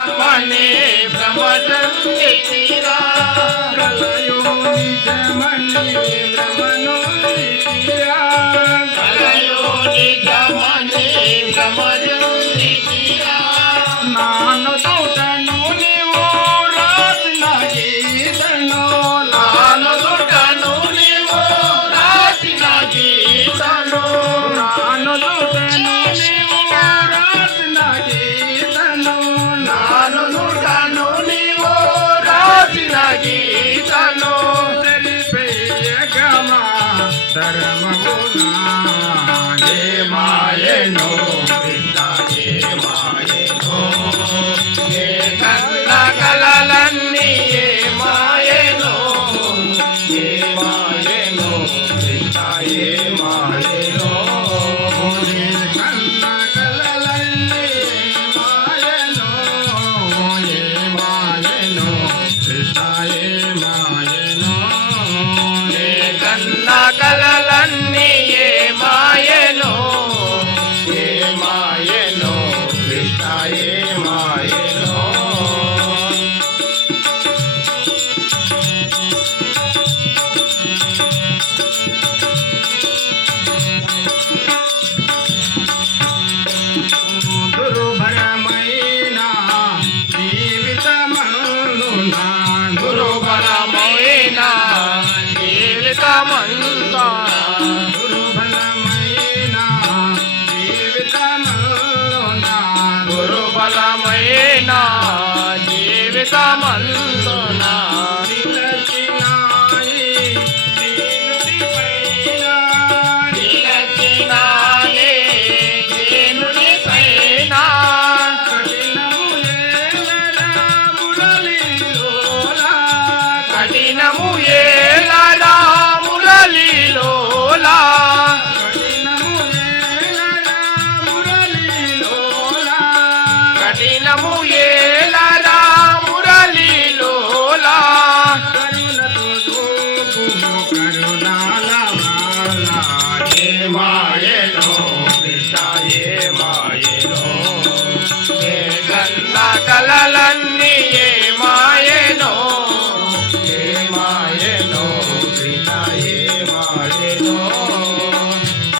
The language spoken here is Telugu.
मने भ्रमजन्यतिरा कलयो निज मने भ्रमनोन्नितिरा कलयो निज मने भ्रमजन्यतिरा नानो दुटनु निवो राजनागीतनो नानो दुटनु निवो राजनागीतनो नानो दुटनु निवो राजनागीतनो नानो दुटनु निवो राजनागीतनो తెలిపేయ గమా ధర్మమునా హే మాయనో కృష్ణ హే మాయనో హే కన్న కలలన్నీ హే మాయనో హే మాయనో కృష్ణ హే మాయనో హే కన్న కలలన్నీ మాయనో హే మాయనో కృష్ణ హే మాయనో హే కన్న కలలన్నీ హే మాయనో హే మాయనో కృష్ణ హే మాయనో